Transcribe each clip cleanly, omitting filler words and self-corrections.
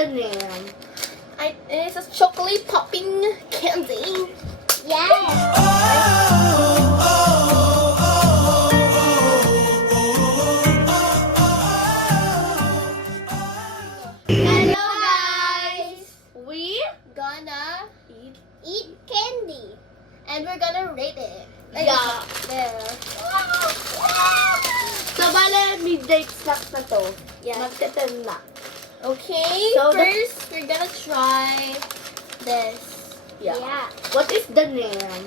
the name? It's a chocolate popping candy. Yes. Hello guys! We Gonna Eat candy. and we're gonna rate it. Yeah. There. So, bale, midnight snack na to. Yeah. Magte-10 na. Okay, So, first we're gonna try this. Yeah. Yeah. What is the name?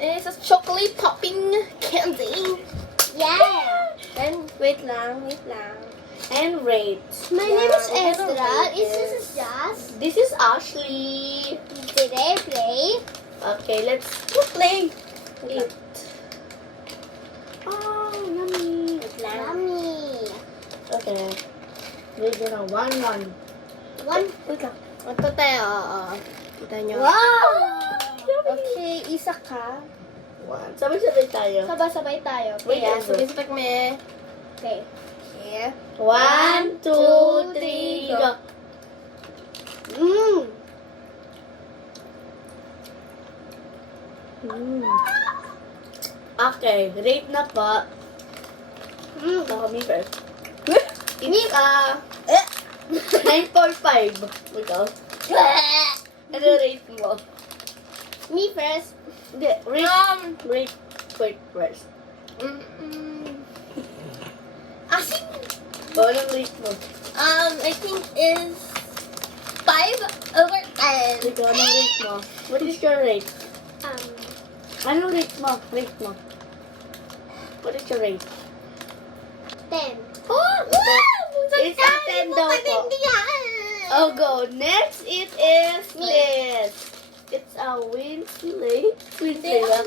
It's a chocolate popping candy. Yeah. And wait lang. And rate. My Yeah, name is we're gonna Ezra. rate Is this. this Jazz? This is Ashley. Did I play? Okay, let's Play. eat. Oh, yummy. Wait lang. Yummy. Okay. We're gonna one. Wait lang. Ito tayo. Kita nyo. Wow. Okay, isa ka. One. Sabay-sabay tayo. Sabay-sabay tayo. Wait, Kaya, Ezra. sabay-sabay kami. Okay. Okay. 1, 2, 3, go. Mmm. Okay, rate na po. Mmm. Ako, me first. It's 9.5. Ikaw. Ano rate mo? Me first. Hindi, rate first. Asin. O, anong rate mo? I think is 5/10. Ikaw, anong rate mo? What is your rate? Anong rate mo? Rate mo. What is your rate? 10. Oh! It's a 10 daw po. Oh, go. Next, it is this. It's a Winsley. Winsley, ba?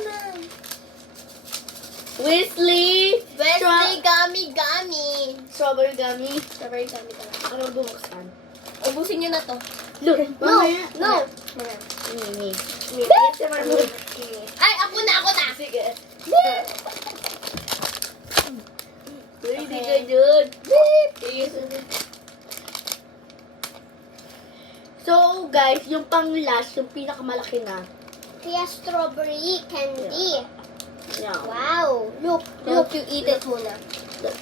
Winsley. Wesley Gummy Gummy. Strawberry gummy. Strawberry gummy talaga. Ano bubuksan? Ubusin nyo na to. Look, mamaya. No. Mamaya. Mini. Yes, naman. Ay, ako na! Sige. Ready Okay. ka dyan. So, guys, yung pang-last, yung pinakamalaki na. Kaya strawberry candy. Yeah. Wow. Look, you eat it muna. Look,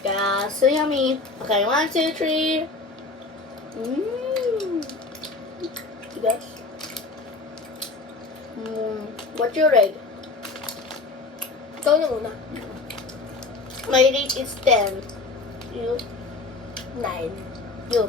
so yummy. Okay, 1, 2, 3. Mmm. Guys. What's your rate? Ikaw na muna. My rate is 10. You? 9. You?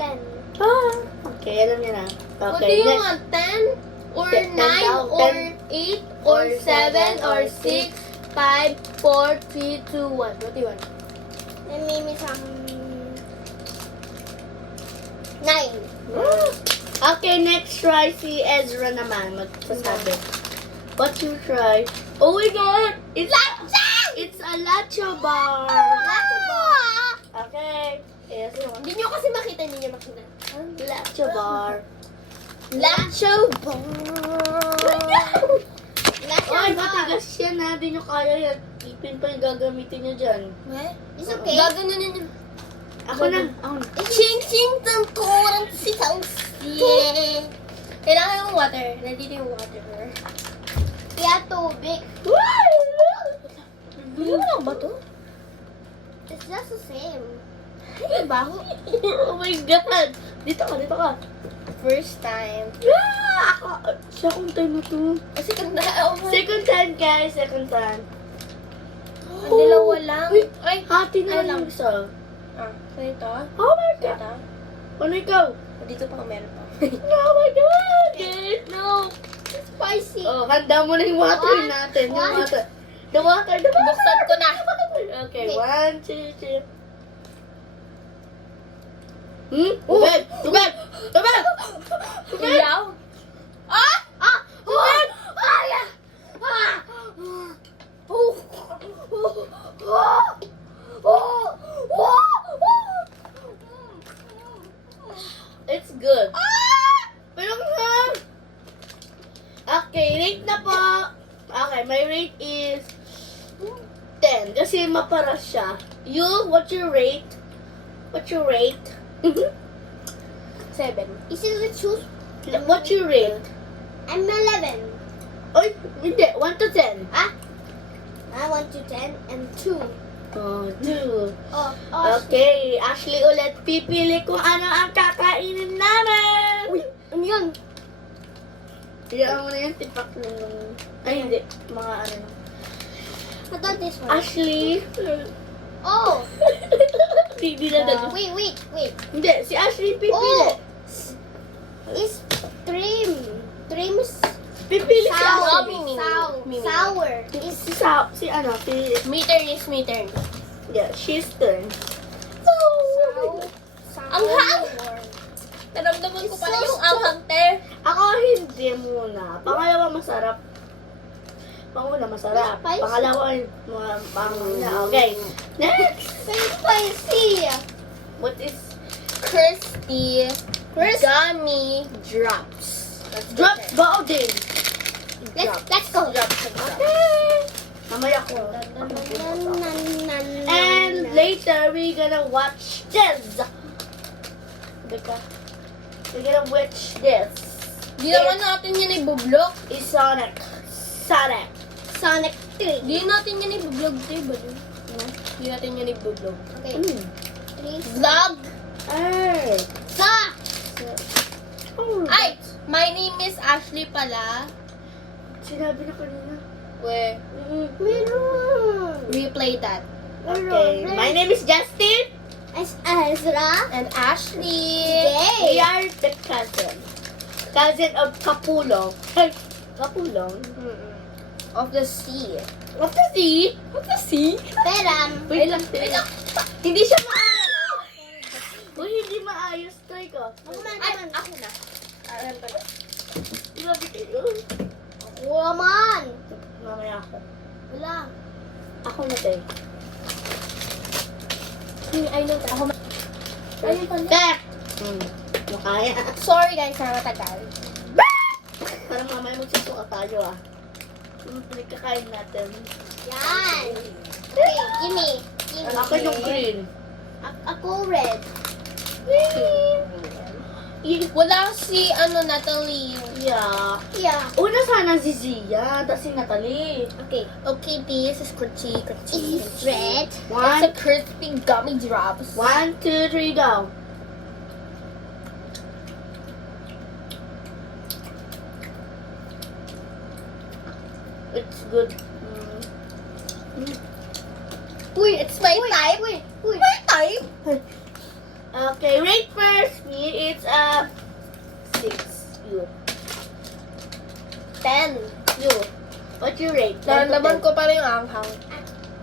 10. Ah, okay, alam niyo na. What do Okay, you next. want? 10? Or 10 9? daw, Or 10. 8? Or Or 7? 7, Or or 6? 5, 4, 3, 2, 1. What do you want? Let me make some 9. Okay, next try si Ezra naman magsasabi. What you try? Oh my God! It's It's a Lacho bar! Okay. Yes, Hindi nyo kasi makita, hindi nyo makita. Lacho bar. Lacho bar. Ay, matigas yan ha. Di nyo kaya yan. Ipin pa yung gagamitin nyo dyan. It's okay. Gaganunin nyo. Ako na. Ching ching tang kurang si tang si. Kailangan yung water. Nandito yung water. Kaya tubig. Hindi mo lang ba to? It's just the same. Baho. Oh my God! Dito ka. First time. Second time na to. Kasi kanda. Second time, guys. Second time. Ang dalawa lang. Uy, Ay, hati na Ay, lang lang. yung isa. So ito. Oh my God! Ito. Ano ikaw? Dito pa meron pa. Oh my God! Guys, no! Spicy. Oh, handa mo na yung water One, natin. Yung one. water. The water. Buksan ko na. Okay, Okay. 1, 2, 3. Tubig! Tubig! Tubig! Tubig! Ilaw. Ah! Ah! Tubig! It's good. Pero nga. Okay, rate na po. Okay, my rate is 10 kasi maparas siya. You, what's your rate? What's your rate? 7. Easy to choose. What you rate? I'm 11. Oy, hindi. 1 to 10. Ah? I want to 10 and 2. Oh, 2. Oh, Okay, Ashley ulit pipili kung ano ang kakainin namin. Uy, ano yun? Iyaan mo na yung tipak ng... Ay, hindi. Mga ano. I thought this one. Ashley. Oh, Hindi na dali. wait. Hindi, si Ashley pipili. Oh, it's trim. Trim's Pipili si sour. Ashley. Sour. Si, si ano, si... Meter is meter. Yeah, she's turn. Sour. Ang hang! Naramdaman ko pala yung anghang, te. Ako hindi muna. Pangalawa masarap. Panguna masarap. Spicy. Pangalawa mga panguna. Okay. Next. Very spicy. What is Crispy. Gummy. drops? Let's go Drops there. ba din? Let's go. Okay. Mamaya ko. And later we gonna watch this. Bika. We're gonna watch this. Di naman natin yan ibublog. Is Sonic. Sonic. Sonic 3. Di natin yan ibublog, te. Di natin yan ibublog. Okay. Mm. 3. Vlog. Ay. Sa. Oh, Ay! My name is Ashley pala. sinabi na kanina. We Meron. replay that. Okay. My name is Justin. Ezra. And Ashley. We Jay. are the cousin. Cousin of Kapulong. Kapulong? Of the sea. What the sea? Of the sea? Peram. Wait lang. Hindi siya maayos. Uy, hindi maayos. Try ko. Ay, ako na. Grabe kayo. Woman. Mamaya ako. Wala. Ako na tayo. I know that. Ako Ayun pala. Back! Makaya. Sorry guys, na matagal. Parang mamaya magsusuka tayo ah. Pinagkakain natin. Yan. Okay, gimme. Ako yung green. Ako red. Wala si, Natalie. Yeah. Yeah. Una sana si Zia, tapos si Natalie. Okay. Okay, this is crunchy. It's red. It's One, a crispy gummy drops. 1, 2, 3, go. It's good. Uy, it's my type. Uy. My type. Okay, rate first. Me, it's 6. You. 10. You. What you rate? Naramdaman ko pa rin yung anghang.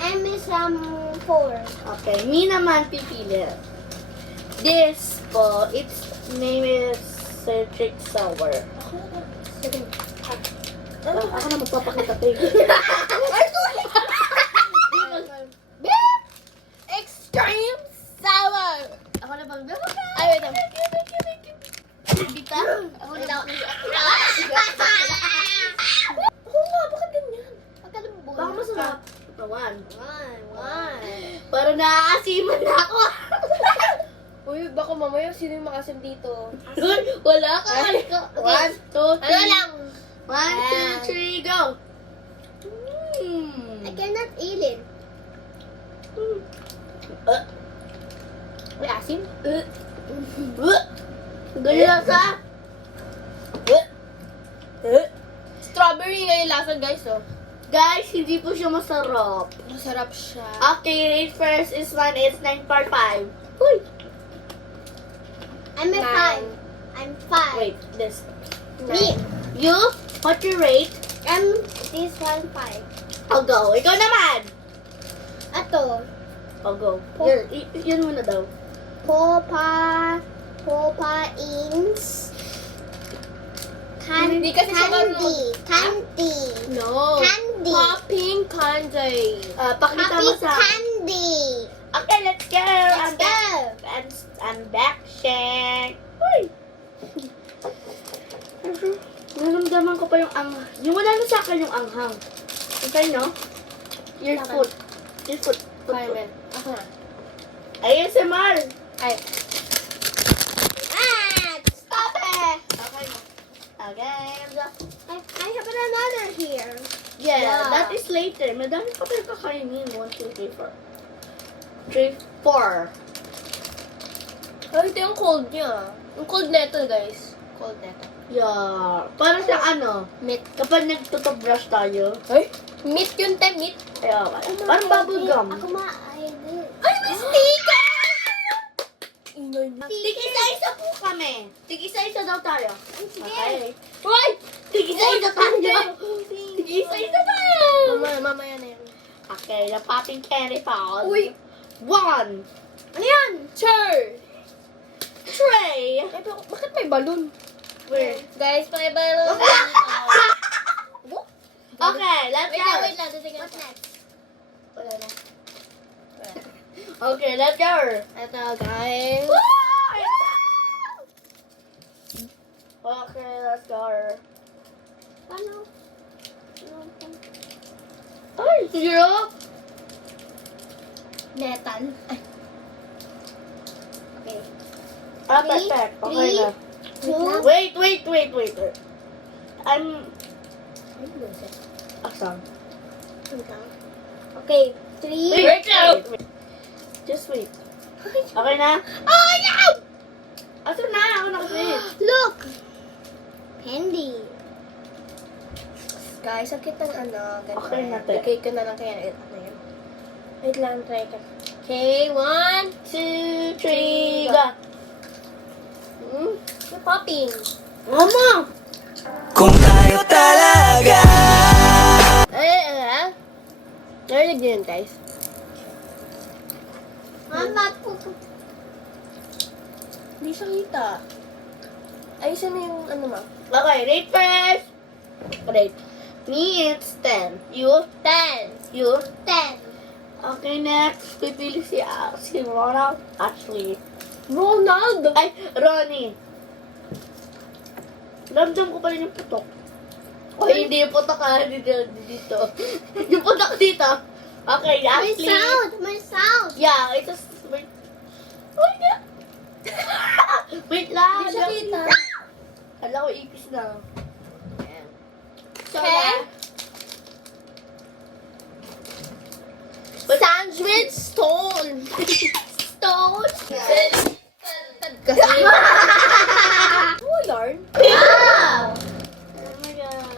M is 4. Okay, me naman pipili. This po, its name is citric sour. Ako na magpapakita tayo. Extreme sour. Ako na bang Ay, wait lang. Dita? Ako na Ito. Oo nga, bakit ganyan? Pagkalambot. Baka masarap. One. One. Parang naaasiman na ako. Uy, baka mamaya sino yung makasim dito? Wala ka. Okay. 1, 2, 3. Ano lang? 1, 2, 3, go. I cannot eat it. May asim? Ganyan lasa. Strawberry nga yung lasa, guys, oh. Guys, hindi po siya masarap. Masarap siya. Okay, rate first is 1 is 9.5. Uy. I'm a 5. I'm 5. Wait, this. Me. You? What you rate? This one 5. I'll go. Ikaw naman. Ato. I'll go. Po- Yun muna daw. Popa Ins. Hindi kasi siya Candy. Candy. No. Candy. Popping candy. Pakita Happy mo sa... candy. Okay, let's go. Let's go. I'm back, Shang. Uy. Naramdaman ko pa yung anghang. Yung wala na sa akin yung anghang. Okay, no? Your Sa akin. foot. Your foot. Carmen. Ako na. ASMR. Ay. Ah, Yeah. That is later. Madami pa tayo kakainin. 1, 2, 3, 4. 3, 4. Ay, ito yung cold niya. Yung cold neto, guys. Cold neto. Yeah. Para sa ano, Meat. kapag nagtutubrush tayo. Ay? Meat yun, te. Meat. Kaya, parang bubble gum. Ako maaay din. Ay, may sticker! Ingay na. Tig-isa-isa po kami. Tig-isa-isa daw tayo. Okay. Uy! Tig-isa-isa tayo. Tig-isa-isa tayo. Mamaya na yan. Okay, the popping candy pause. Uy! 1. Ano yan? Sure! Tray. Eh, bakit may balloon? Where? Guys, may balloon. Okay, let's Wait go. lang, wait lang. What's next? Wala na. Okay, let's go. Ito, guys. Okay, let's go. Paano? Ay, zero. Metal. Ay. Okay. Ah, Three, perfect. Okay na. 2. Wait. I'm... Asan? Okay. 3. Wait. Just wait. Okay na? Oh, no! Asan na? Ako nakasave. Look! Candy. Guys, ang cute ng ano. Ganun. Okay na, te. Bigay ko na lang kaya. Ano yun? Wait lang, try ka. Okay, 1, 2, 3, go. popping. Mama! Kung tayo talaga Narinig niyo yun, guys. Mama, Hindi siya kita. Ayusin mo yung ano mo. Okay, rate first. Rate. Me, it's 10. You? 10. You? 10. Okay, next. Pipili si Ronald. Ashley. Ronald! Ay, Ronnie. Ramdam ko pa rin yung putok. Okay, hindi yung putok ha. Dito. Yung putok dito. Okay, Ashley. My sound. Yeah, it's just... Wait. Oh my God. Wait lang. Hindi siya kita. Kala ko ipis na. So, Okay. Sandwich stone. Stone. Kasi. Oh, yarn. Wow! Oh my God.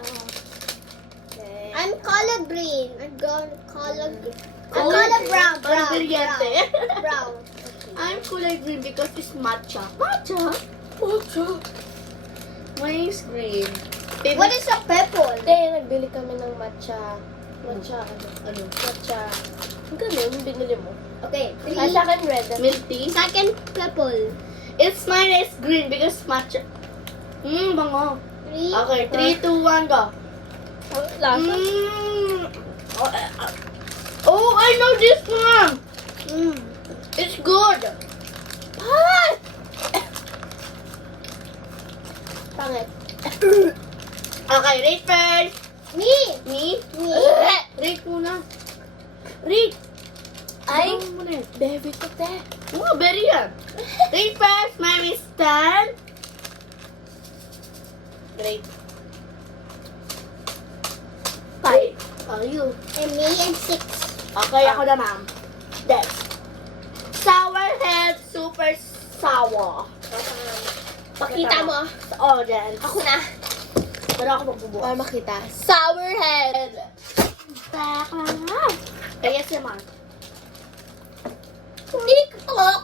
Okay. I'm color green. I'm color green. I'm Color color green? brown. Parang brilyante. Brown. I'm kulay green because it's matcha. Matcha? Mine is green. What is a purple? Hindi, nagbili kami ng matcha. Ano? Matcha. Ang ganun, binili mo. Okay. Ay, sa akin red. Milk tea? Second purple. It's mine is green because matcha. Bango. 3. Okay, 3, 2, 1, go. Lasa? Oh, I know this one. Mm. It's good. Ah! Pangit. Okay, rate first. Me. Me? Me. Rate muna. Rate. Ay, Ano mo na yun? baby ko, te. Oh, very yan. Rate first. Mine is 10. Rate. 5. Oh, you. And me and 6. Okay, ako na, ma'am. Next. Sour head, super sour. Pakita mo. Oh, then. Ako na. Pero ako magbubukas. Para makita. Sour head. Back lang. Kaya si Mark. TikTok.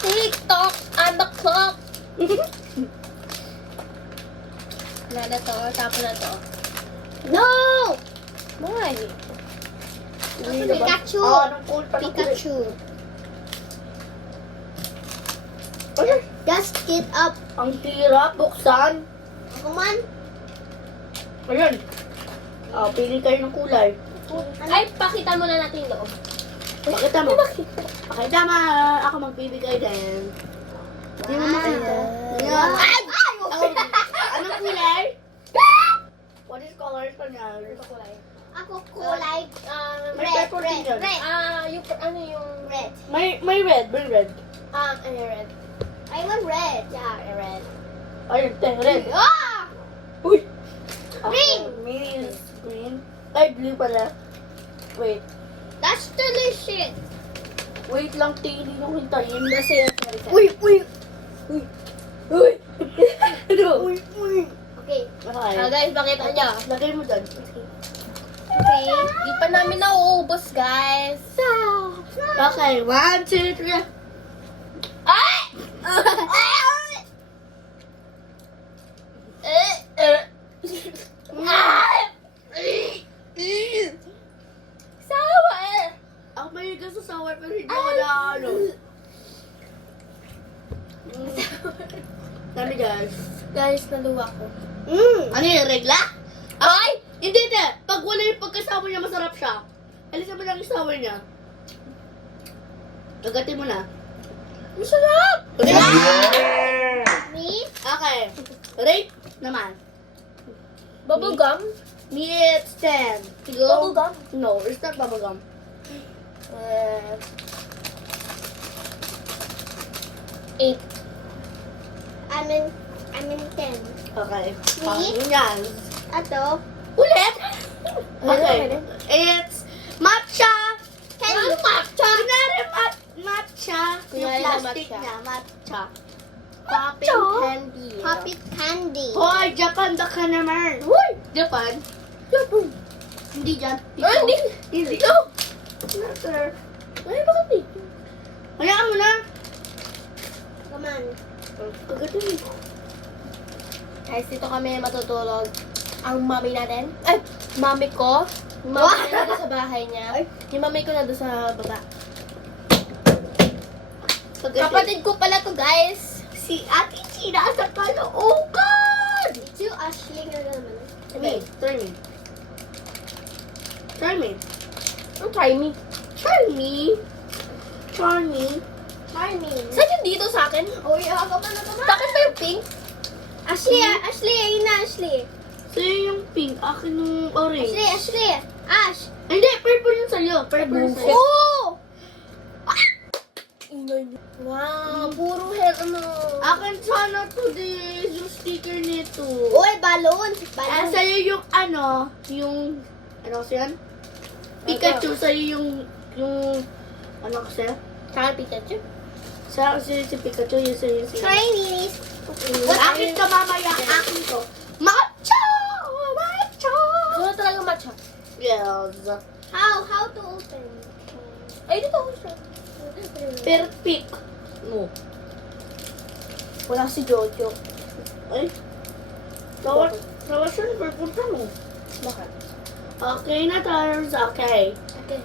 TikTok on the clock. Wala na to. Tapon na to. No! Why? Pikachu. Oh, anong cool pa ng Pikachu. Ay, Just get up. ang hirap buksan. Come on. Ayun. Oh, pili kayo ng kulay. Ay, pakita mo na natin yung loob. Pakita mo. Pakita mo. Ako magbibigay din. Hindi mo makita. Yeah. Ay! Anong kulay? What is colors pa niya? Ako kulay. May Red. purple din yun. Red. Yung, ano yung... Red. May red. May red. Ano yung red? I want red. Yeah, red. Ayun, red. Ah! Uy! Green. Me is green. Ay, blue pala. Wait. That's delicious. Wait lang, tingin yung hintayin. Kasi, sorry. Uy! Uy! Uy! Ano? Uy! Okay. Okay. Guys, pakita nyo. Lagay mo dyan. Okay. Di pa namin nauubos, guys. Okay, 1, 2, 3. Ay! Sawa eh. Ako mahilig ka sa sour pero hindi ako na ano. Dami guys. Guys, naluwa ko. Ano yung regla? Ay! Hindi, hindi. Pag wala yung pagkasour niya, masarap siya. Alisan mo lang yung sour niya. Gagatin mo na. Masarap! Me? Okay. Rate naman. Bubblegum? Me, it's 10. Go. Bubblegum? No, it's not bubblegum. Uh, 8. I'm in 10. Okay. Me? Pangin yan. Ato? Ulit? Okay. Okay. It's matcha. Candy. Matcha? Kunwari matcha. Yung Kunwari na plastic matcha. niya, matcha. Popping candy. Poppy candy. Hoy, Japan da ka naman. Hoy, Japan. Japan. Hindi dyan. Dito. Ah, hindi. Hindi. Dito. Sir. Ay, bakit dito? Hayaan mo na. Come on. Kagatin mo. Guys, dito kami matutulog. Ang mami natin. Ay, mami ko. Yung mami What? na doon sa bahay niya. Yung mami ko na doon sa baba. Kagatin. Kapatid ko pala to, guys. Si Ate China sa kalookan. It's you, Ashley, nga naman. Me. Try me. Try me. Try me. Try me. Try me. Charming. Saan yung dito sa akin? Uy, ako pa na naman. Sa akin pa yung pink? Ashley, Ashley, ayun na, Ashley. Sa'yo yung pink, akin yung orange. Ashley. Ash. Hindi, purple yung sa'yo. Purple yung sa'yo. Oh! Wow, puro hair, ano. Akin sana to this, yung sticker nito. Uy, balloon. Ah, sa'yo yung ano, ano kasi yan? Pikachu, sa'yo yung, ano kasi? Saka Pikachu. Sa kasi si Pikachu, yung sa'yo yung Chinese. Akin ka mamaya, akin to. Matcha! Matcha! Gusto talaga matcha. Yes. How to open? Ay, dito ako siya. Per pick. No. Wala si Jojo. Ay. Tawa siya ni purple mo. Bakit? Okay na tayo. Okay. Okay.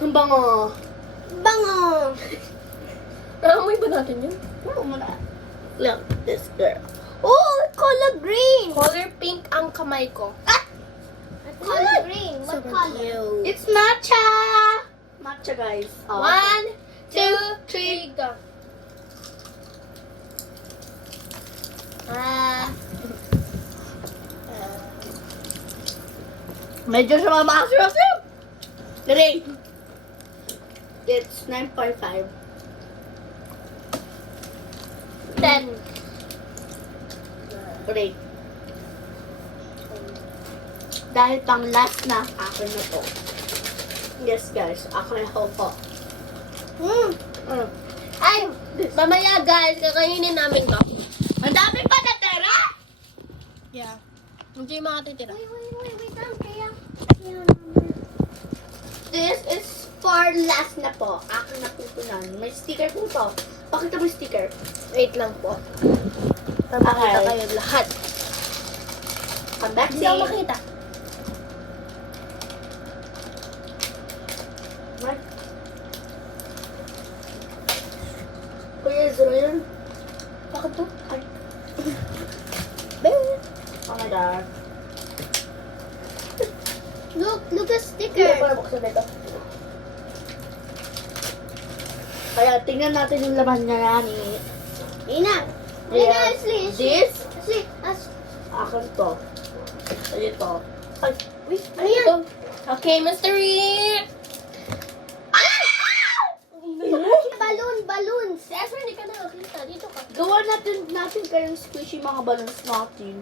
Ang bango. Bango. Naamoy ba natin yun? Oo mo na. Look, this girl. Oh, color green. Color pink ang kamay ko. Color green. What color? It's matcha! Matcha, guys. Oh. 1, 2, 3, go. Medyo siya mamakasirasim. Rate. It's 9.5. 10. Rate. Dahil pang last na, akin na to. Yes, guys. Akin na po. Ay, mamaya guys, kakainin namin to. Ang dami pa natira! Yeah. Hindi yung mga titira. Wait lang. Kaya. This is for last na po. Akin na po ito na. May sticker po to. Pakita mo yung sticker. Wait lang po. Papakita Okay. kayo lahat. Unboxing. Hindi ako makita. What? Kuya Israel? Bakit to? Ay. Babe. Oh my God. Look a Hindi sticker. ko na buksan ito. Kaya tingnan natin yung laman niya yan eh. Ina. Ina, Ashley. This? Ashley. Akin to. Ito. Ay, Wait, Ano yan? Okay, mystery! Balloons. Si Ezra, hindi ka nakakita. Dito ka. gawa natin kayong squishy mga balloons natin.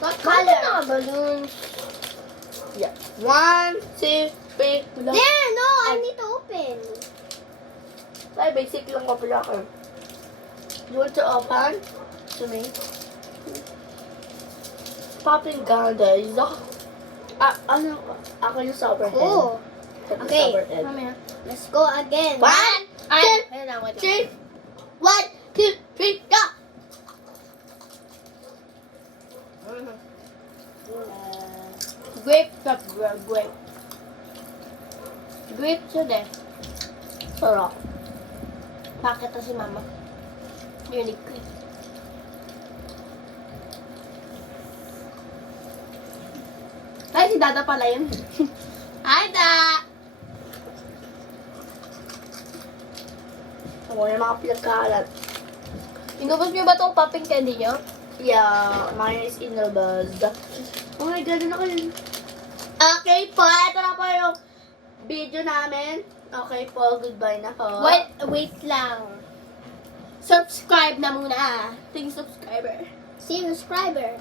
What color? color? Balloons. Yeah. 1, 2, 3. There, no, I need to open. Ay, basic lang ko pala ako. You want to open? To me? Popping gun, guys. Ano? Ako yung sour head. Cool. Ito Okay. sour head. Mamaya. Let's go again. 1, Ay, ayun na, wait. 2, 1, 2, 3, go! Grape top, grape. Grape siya din. Sarap. Bakit to si mama? Unique grape. Ay, si Dada pala yun. Hi, Da! Ako yung mga pinagkalat. Inubos niyo ba tong popping candy niyo? Yeah, mine is inubos. Oh my God, ano kayo? Okay po, ito na po yung video namin. Okay po, goodbye na po. Wait lang. Subscribe na muna. Ting subscriber. See you, subscriber.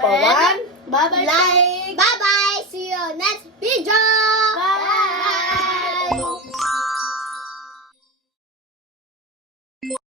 For one, bye-bye. Like. Bye-bye. See you next video. Bye.